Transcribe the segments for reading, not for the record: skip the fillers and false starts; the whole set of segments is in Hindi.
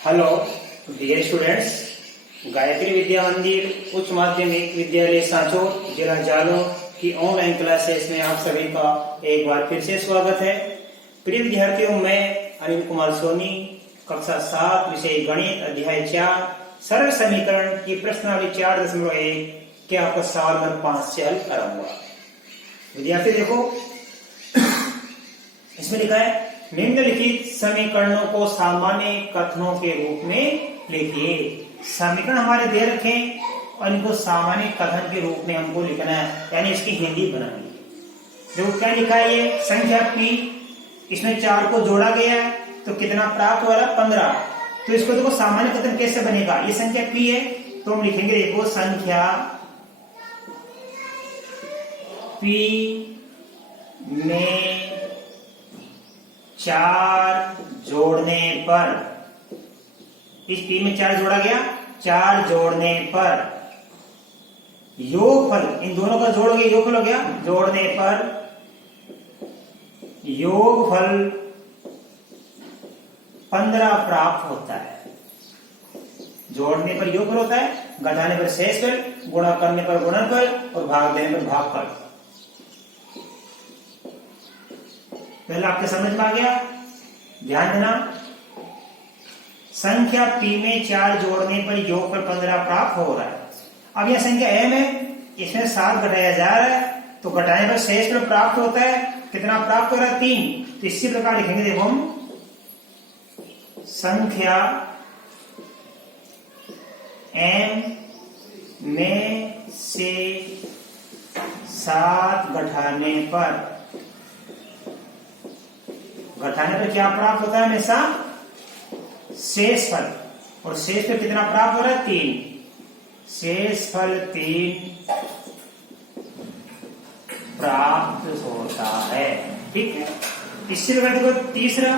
हेलो डियर स्टूडेंट्स, गायत्री विद्या मंदिर उच्च माध्यमिक विद्यालय सांचौर जिला जालौर की ऑनलाइन क्लासेस में आप सभी का एक बार फिर से स्वागत है। प्रिय विद्यार्थियों, मैं अनिल कुमार सोनी, कक्षा 7 विषय गणित अध्याय 4 सरल समीकरण की प्रश्नावली 4.1 के आपका सवाल नंबर 5 से हल कराऊंगा। विद्यार्थी देखो, इसमें लिखा है निम्नलिखित समीकरणों को सामान्य कथनों के रूप में लिखिए। समीकरण हमारे दे रखे और इनको सामान्य कथन के रूप में हमको लिखना है, यानी इसकी हिंदी बनानी है। देखो क्या लिखा है, ये संख्या p, इसमें 4 को जोड़ा गया है तो कितना प्राप्त हो रहा है 15। तो इसको देखो सामान्य कथन कैसे बनेगा, ये संख्या p है तो हम लिखेंगे, देखो संख्या p में 4 जोड़ने पर, इस p में 4 जोड़ा गया, 4 जोड़ने पर योगफल, इन दोनों का जोड़ोगे योगफल हो गया, जोड़ने पर योगफल 15 प्राप्त होता है। जोड़ने पर योगफल होता है, घटाने पर शेषफल, गुणा करने पर गुणनफल और भाग देने पर भागफल। पहले आपके समझ में आ गया, ध्यान देना। संख्या p में 4 जोड़ने पर योगफल 15 प्राप्त हो रहा है। अब यह संख्या m है, इसमें 7 घटाया जा रहा है तो घटाने पर शेषफल प्राप्त होता है, कितना प्राप्त हो रहा है 3। तो इसी प्रकार लिखेंगे, देखो हम संख्या m में से 7 घटाने पर क्या प्राप्त होता है, हमेशा शेषफल, और शेषफल कितना प्राप्त हो रहा है 3। शेषफल 3 प्राप्त होता है, ठीक है। इसी प्रकार देखो तीसरा,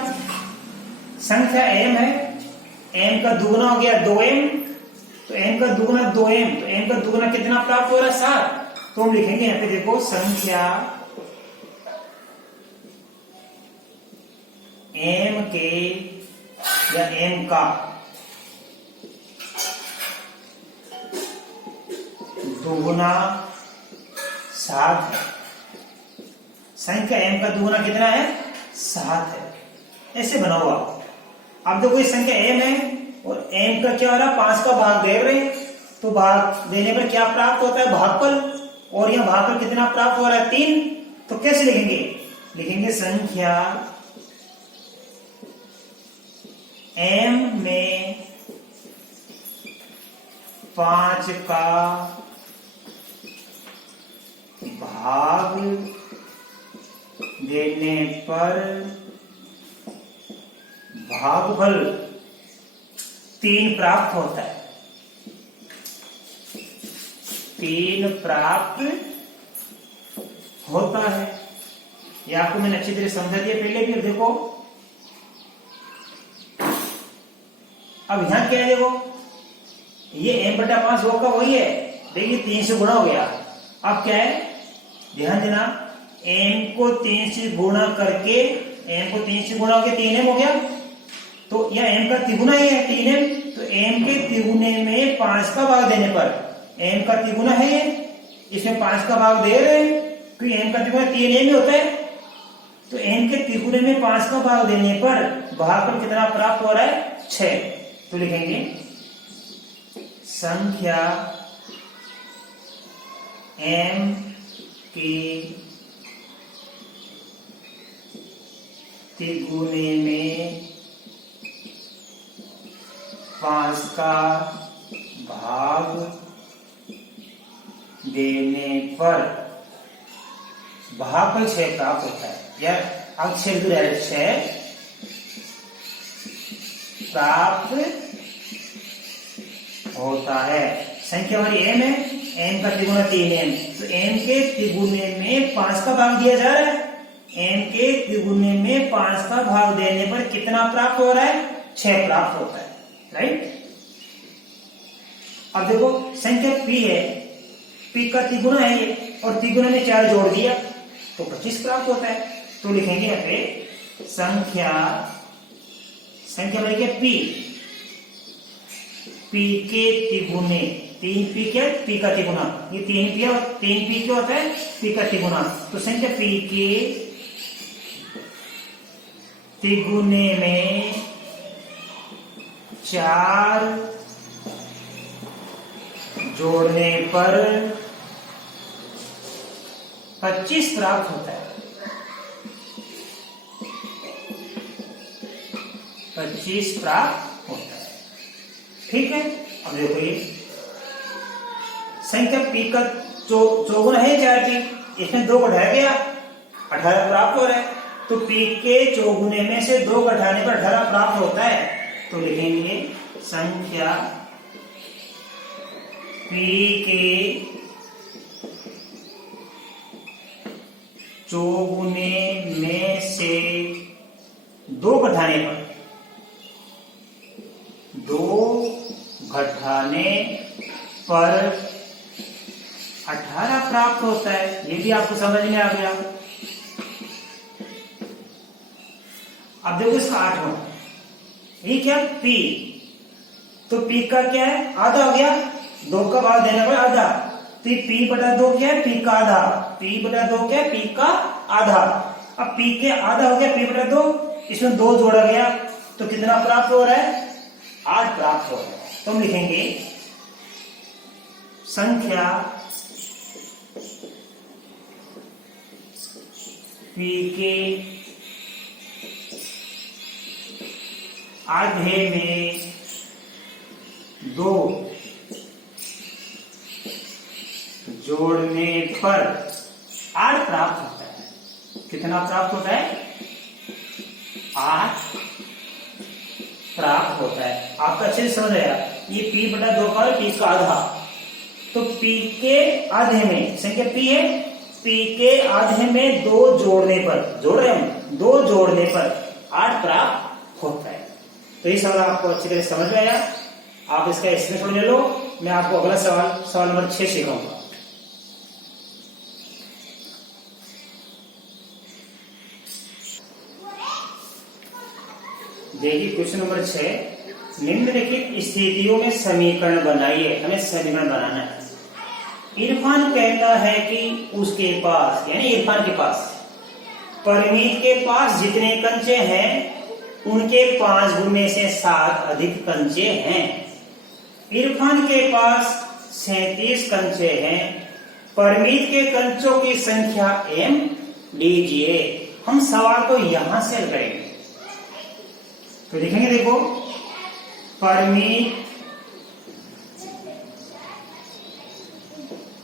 संख्या m है, m का दुगुना हो गया 2m, तो m का दुगुना 2m, तो m का दुगुना कितना प्राप्त हो रहा है 7। तो हम लिखेंगे यहाँ पे, देखो संख्या m के या m का दुगुना 7 है। संख्या m का दुगुना कितना है 7 है, ऐसे बना हुआ। अब देखो ये संख्या m है और m का क्या हो रहा है 5 का भाग दे रहे, तो भाग देने पर क्या प्राप्त होता है भागफल, और यह भागफल कितना प्राप्त हो रहा है 3। तो कैसे लिखेंगे, लिखेंगे संख्या m में 5 का भाग देने पर भागफल 3 प्राप्त होता है। 3 प्राप्त होता है, ये आपको मैंने अच्छी तरह समझा दिया पहले भी। देखो अब यहां क्या है, देखो ये m/5 होगा वही है, देखिए 3 से गुणा हो गया। अब क्या है, ध्यान देना, m को 3 से गुणा करके, m को 3 से गुणा होकर 3m हो गया, तो यह m का तिगुना ही है 3m, तो m के तिगुने में 5 का भाग देने पर, m का तिगुना है इसमें 5 का भाग दे रहे हैं, क्योंकि m का तिगुना 3m ही होता है, तो m के तिगुने में 5 का भाग देने पर भागफल कितना प्राप्त हो रहा है 6। तो लिखेंगे संख्या m के तिगुने में 5 का भाग देने पर भागफल 6 प्राप्त होता है। यार अब 6 प्राप्त होता है। संख्या हमारी m है, m का तिगुना 3m, तो m के तिगुने में 5 का भाग दिया जा रहा है, m के तिगुने में 5 का भाग देने पर कितना प्राप्त हो रहा है 6 प्राप्त होता है, राइट। अब देखो संख्या p है, p का तिगुना है ये, और तिगुने में 4 जोड़ दिया तो 25 प्राप्त होता है। तो लिखेंगे यहाँ पे संख्या संख्या बनेगी p, पी के तिगुने, 3p क्या पी का तिगुना, ये 3p क्या होता है पी का तिगुना, तो संख्या पी के तिगुने में 4 जोड़ने पर 25 प्राप्त होता है। 25 प्राप्त होता है। ठीक है, अब देखो ये संख्या पी का चौगुना है 4p, इसमें 2 घटाया गया 18 प्राप्त हो रहा है, तो पी के चौगुने में से 2 घटाने पर 18 प्राप्त होता है। तो लिखेंगे संख्या पी के चौगुने में से 2 घटाने पर 18 प्राप्त होता है। ये भी आपको समझ में आ गया। अब देखो इसका 8वां, ये क्या P, तो P का क्या है आधा हो गया, 2 का भाग देने पर आधा, तो ये P बटा 2 क्या है P का आधा, P बटा 2 क्या है P का आधा। अब P के आधा हो गया P बटा 2, इसमें 2 जोड़ा गया तो कितना प्राप्त हो रहा है 8 प्राप्त हो रहा है। तो हम लिखेंगे संख्या P के आधे में 2 जोड़ने पर 8 प्राप्त होता है। कितना प्राप्त होता है 8 प्राप्त होता है। आपका अच्छे से समझ आया। ये P बटा 2 का P का आधा, तो P के आधे में संख्या P है, P के आधे में 2 जोड़ने पर, जोड़ रहे हम 2 जोड़ने पर 8 प्राप्त होता है। तो ये सवाल आपको अच्छी तरह समझ में आया। आप इसका स्क्रीनशॉट ले लो, मैं आपको अगला सवाल नंबर 6 सिखाऊंगा। देखिए क्वेश्चन नंबर 6, निम्नलिखित स्थितियों में समीकरण बनाइए। हमें समीकरण बनाना है। इरफान कहता है कि उसके पास, यानी इरफान के पास, परमीत के पास जितने कंचे हैं उनके 5 गुने से 7 अधिक कंचे हैं। इरफान के पास 37 कंचे हैं। परमीत के कंचों की संख्या m लीजिए। हम सवाल को यहां से हल करेंगे। तो देखेंगे, देखो परमीत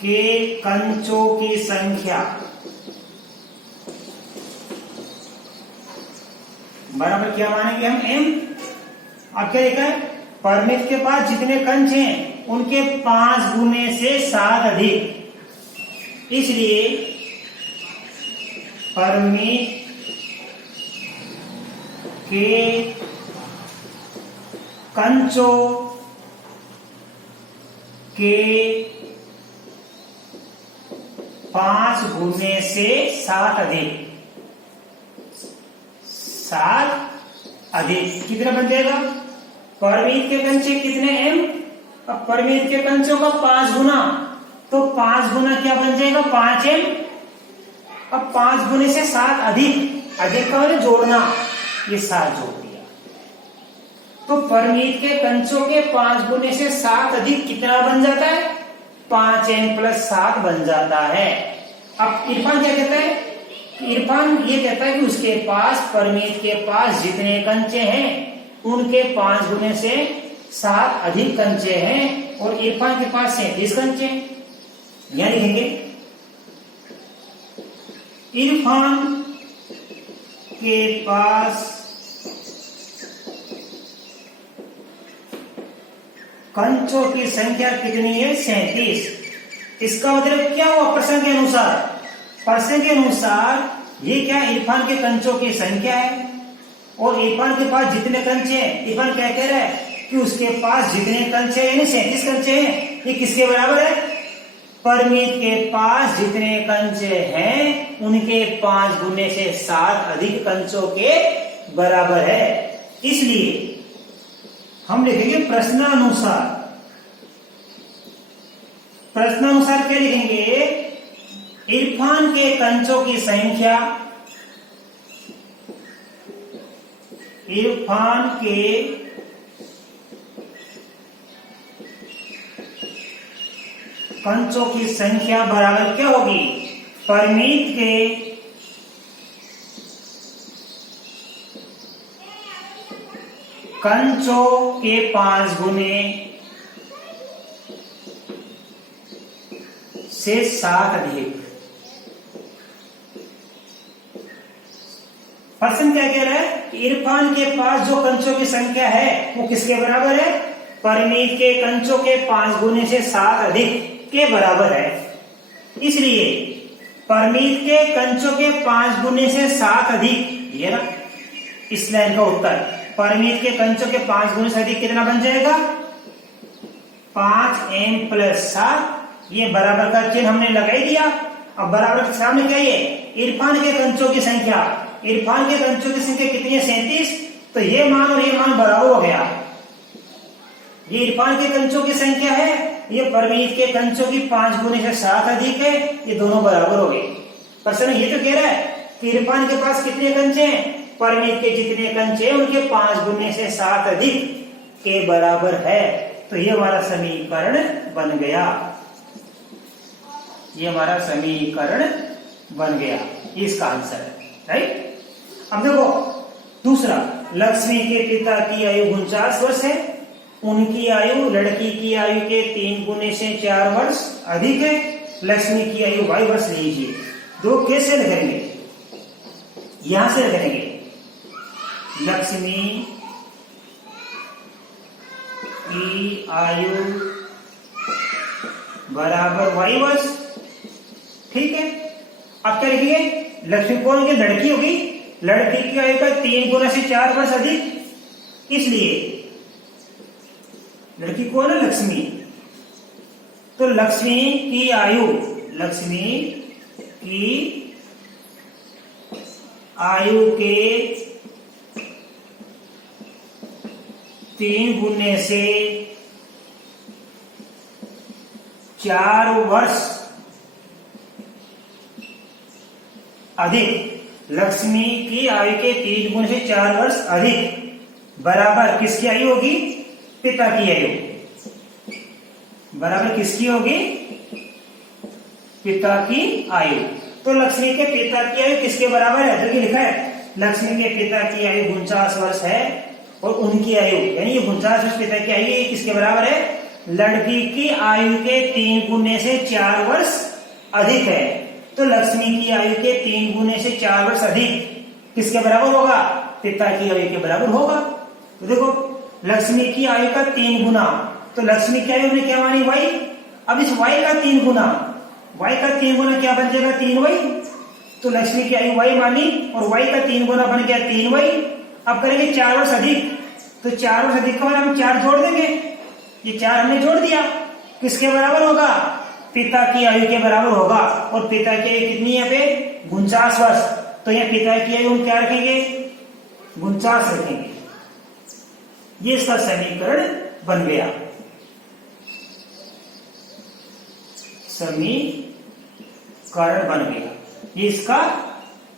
के कंचों की संख्या बराबर क्या मानेंगे हम m। अब क्या लिखा है, परमीत के पास जितने कंच हैं उनके 5 गुने से 7 अधिक, इसलिए परमीत के कंचों के 5 गुने से 7 अधिक, 7 अधिक कितना बन जाएगा, परमीत के कंचे कितने m, अब परमीत के कंचों का 5 गुना, तो 5 गुना क्या बन जाएगा 5m। अब 5 गुने से 7 अधिक, अधिक का मतलब जोड़ना, ये 7 जोड़ दिया, तो परमीत के कंचों के 5 गुने से 7 अधिक कितना बन जाता है 5m + 7 बन जाता है। अब इरफान क्या कहता है, इरफान ये कहता है कि उसके पास, परमीत के पास जितने कंचे हैं उनके 5 गुने से 7 अधिक कंचे हैं, और इरफान के पास 37 कंचे। यहां लिखेंगे इरफान के पास कंचों की संख्या कितनी है 37। इसका मतलब क्या हुआ प्रश्न के अनुसार, प्रश्न के अनुसार ये क्या इरफान के कंचों की संख्या है, और इरफान के पास जितने कंचे हैं, इरफान क्या कह रहा है कि उसके पास जितने कंचे यानी 37 कंचे हैं, ये किसके बराबर है, परमीत के पास जितने कंचे हैं उनके 5 गुने से 7 अधिक कंचों के बराबर है। इसलिए हम लिखेंगे प्रश्नानुसार, प्रश्नानुसार क्या लिखेंगे? इरफान के कंचों की संख्या, इरफान के कंचों की संख्या बराबर क्या होगी? परमीत के कंचों के 5 गुने से 7 अधिक। प्रश्न क्या कह रहा है? इरफान के पास जो कंचों की संख्या है वो किसके बराबर है? परमीत के कंचों के 5 गुने से 7 अधिक के बराबर है। इसलिए परमीत के कंचों के 5 गुने से 7 अधिक, ये ना इस लाइन का उत्तर, परमीत के कंचों के 5 गुने से अधिक कितना बन जाएगा? 5m + 7। ये बराबर का चिन्ह हमने लगाई दिया। अब बराबर के सामने क्या है? इरफान के कंचों की संख्या, इरफान के कंचों की संख्या कितनी है? 37। तो ये मान और ये मान बराबर हो गया। ये इरफान के कंचों की संख्या है, ये परमीत के कंचों की 5 गुने से 7 अधिक है, ये दोनों बराबर हो गए। प्रश्न ये तो कह रहा है कि इरफान के पास कितने कंचे हैं? परमीत के जितने कंचे उनके 5 गुने से 7 अधिक के बराबर है। तो ये हमारा समीकरण बन गया, ये हमारा समीकरण बन गया। इसका आंसर है, राइट। अब देखो दूसरा, लक्ष्मी के पिता की आयु 49 वर्ष है, उनकी आयु लड़की की आयु के 3 गुने से 4 वर्ष अधिक है। लक्ष्मी की आयु 22 वर्ष लीजिए। दो कैसे लिखेंगे? यहां से लिखेंगे लक्ष्मी की आयु बराबर 22 वर्ष, ठीक है। अब क्या लिखेंगे? लक्ष्मी कौन की? लड़की होगी। लड़की की आयु का 3 गुना से 4 वर्ष अधिक, इसलिए लड़की कौन है? लक्ष्मी। तो लक्ष्मी की आयु, लक्ष्मी की आयु के 3 गुने से 4 वर्ष अधिक, लक्ष्मी की आयु के 3 गुने से 4 वर्ष अधिक बराबर किसकी आयु होगी? पिता की आयु। बराबर किसकी होगी? पिता की आयु। तो लक्ष्मी के पिता की आयु किसके बराबर है? जो कि लिखा है लक्ष्मी के पिता की आयु 49 वर्ष है और उनकी आयु यानी ये 49 वर्ष पिता की आयु ये किसके बराबर है? लड़की की आयु के 3 गुने से 4 वर्ष अधिक है। तो लक्ष्मी की आयु के 3 गुने से 4 वर्ष अधिक किसके बराबर होगा? पिता की आयु के बराबर होगा। तो देखो लक्ष्मी की आयु का 3 गुना, तो लक्ष्मी की आयु हमने क्या मानी? y। अब इस y का 3 गुना, y का 3 गुना क्या बन जाएगा? 3y। तो लक्ष्मी की आयु y मानी और y का 3 गुना बन गया 3y। अब करेंगे 4 वर्ष अधिक, तो 4 वर्ष अधिक का हम 4 जोड़ देंगे। ये 4 हमने जोड़ दिया, किसके बराबर होगा? पिता की आयु के बराबर होगा। और पिता की आयु कितनी है? पे 49 वर्ष। तो यहाँ पिता की आयु हम क्या रखेंगे? 49 रखेंगे। ये इसका समीकरण बन गया। समीकरण बन गया, ये इसका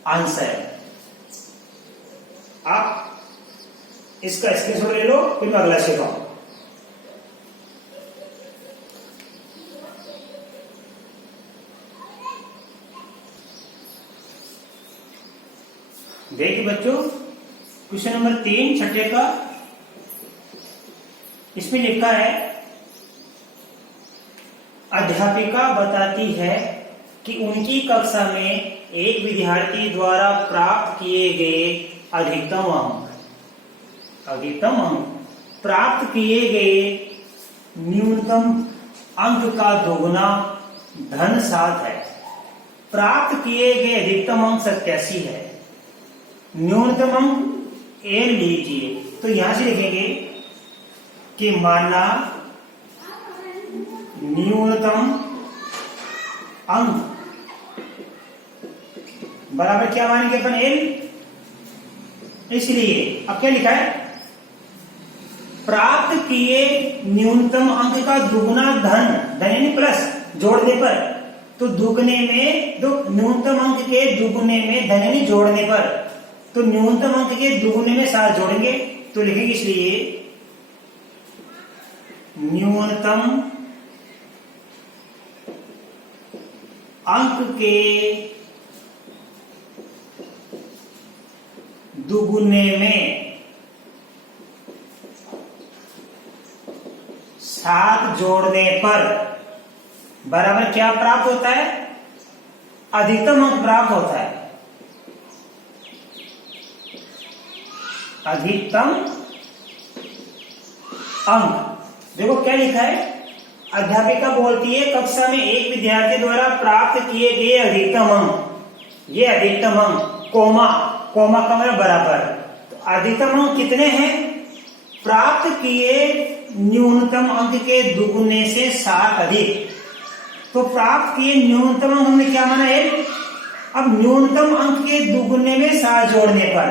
आंसर है। आप इसका स्क्रीनशॉट ले लो, फिर मैं अगला सिखाऊं। देखिए बच्चों, क्वेश्चन नंबर 3 छठे का, इसमें लिखा है अध्यापिका बताती है कि उनकी कक्षा में एक विद्यार्थी द्वारा प्राप्त किए गए अधिकतम अंक प्राप्त किए गए न्यूनतम अंक का दोगुना धन 7 है। प्राप्त किए गए अधिकतम अंक 87 है। न्यूनतम अंक a लीजिए। तो यहां से लिखेंगे कि माना न्यूनतम अंक बराबर क्या मानेंगे अपन? l। इसलिए अब क्या लिखा है? प्राप्त किए न्यूनतम अंक का दुगुना धन, धन यानी प्लस जोड़ने पर, तो दुगने में न्यूनतम अंक के दुगने में धन यानी जोड़ने पर, तो न्यूनतम अंक के दुगने में 7 जोड़ेंगे तो लिखेंगे इसलिए न्यूनतम अंक के दुगुने में 7 जोड़ने पर बराबर क्या प्राप्त होता है? अधिकतम अंक प्राप्त होता है। अधिकतम अंक देखो क्या लिखा है, अध्यापिका बोलती है कक्षा में एक विद्यार्थी द्वारा प्राप्त किए गए अधिकतम अंक, ये अधिकतम अंक कोमा का मतलब बराबर, तो अधिकतम अंक कितने हैं? प्राप्त किए न्यूनतम अंक के दुगुने से 7 अधिक, तो प्राप्त किए न्यूनतम अंक हमने क्या माना है? अब न्यूनतम अंक के दुगुने में 7 जोड़ने पर,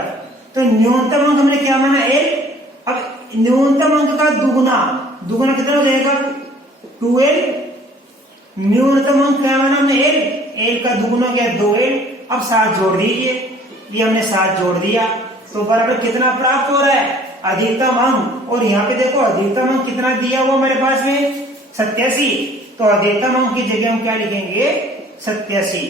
तो न्यूनतम अंक हमने क्या माना है? अब न्यूनतम अंक का दुगुना कितना हो जाएगा? 2l। न्यूनतम अंक क्या माना हमने? l का दुगुना क्या? 2l। अब 7 जोड़ दीजिए, ये हमने 7 जोड़ दिया, तो बराबर कितना प्राप्त हो रहा है? अधिकतम अंक। और यहाँ पे देखो अधिकतम अंक कितना दिया हुआ हमारे पास में? 87। तो अधिकतम अंक की जगह हम क्या लिखेंगे? 87।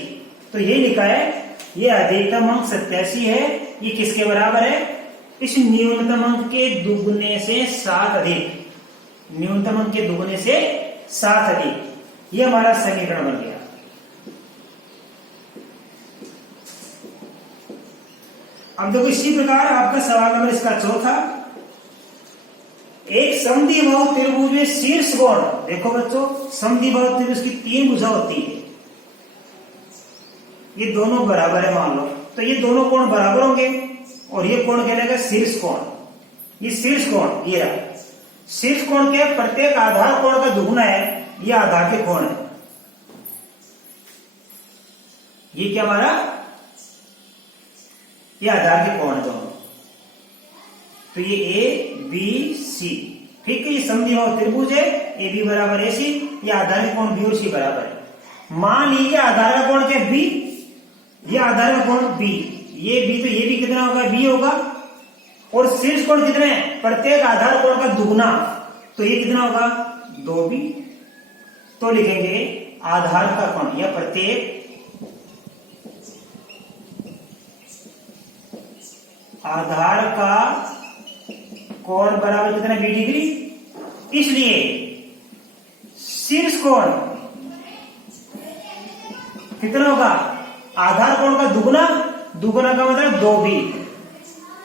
तो ये लिखा है, ये अधिकतम अंक 87 है। ये किसके बराबर है? इस न्यूनतम अंक के दुगुने से 7 अधिक, न्यूनतम अंक के दुगुने से 7 अधिक, ये हमारा समीकरण बन गया। अब देखो इसी प्रकार आपका सवाल नंबर इसका चौथा, एक समद्विबाहु त्रिभुज में शीर्ष कोण, देखो बच्चों समद्विबाहु त्रिभुज की 3 भुजा होती है, ये दोनों बराबर है मान लो, तो ये दोनों कोण बराबर होंगे और ये कोण कहलाएगा शीर्ष कोण। ये शीर्ष कोण, ये रहा शीर्ष कोण के प्रत्येक आधार कोण का दुगुना है, ये आधार के कोण है। ये क्या हमारा? ये आधार के कोण है दोनों, तो ये ए बी सी, ठीक है। ये समद्विबाहु त्रिभुज है, ए बी बराबर ए सी, ये आधार के कोण बी और सी बराबर है। मान लीजिए आधार का कोण क्या? बी, ये आधार का कोण बी, ये बी, तो ये भी कितना होगा? बी होगा। और शीर्ष कोण कितने हैं? प्रत्येक आधार कोण का दुगुना, तो ये कितना होगा? 2b। तो लिखेंगे आधार का कोण या प्रत्येक आधार का कोण बराबर कितना? 20 डिग्री। इसलिए शीर्ष कोण कितना होगा? आधार कोण का दुगुना, दुगुना का मतलब 2b।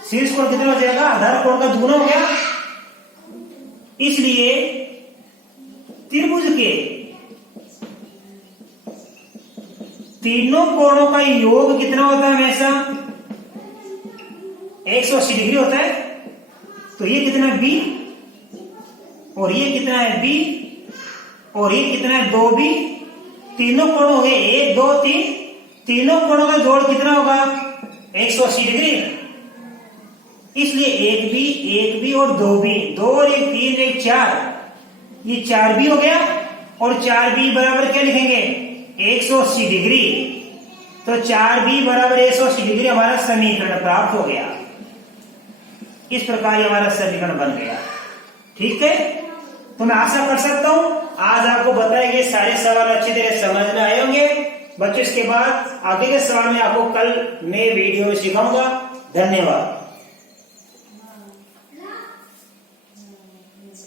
शीर्ष कोण कितना हो जाएगा? आधार कोण का दुगुना हो गया। इसलिए त्रिभुज के तीनों कोणों का योग कितना होता है? हमेशा 180 डिग्री होता है। तो ये कितना है? b, और ये कितना है? b, और ये कितना है? 2b। तीनों कोण हो गए 1 2 3, तीनों कोणों का जोड़ कितना होगा? 180 डिग्री। इसलिए 1b और 2b, 2 और 1 3 1 4, ये 4b हो गया। और 4b बराबर क्या लिखेंगे? 180 डिग्री। तो 4b बराबर 180 डिग्री हमारा समीकरण प्राप्त हो गया। इस प्रकार हमारा समीकरण बन गया। ठीक है, तो मैं आशा कर सकता हूं आज आपको बताए गए सारे सवाल अच्छी तरह समझ में आए होंगे बच्चों। इसके बाद आगे के सवाल में आपको कल नए वीडियो में सिखाऊंगा। धन्यवाद।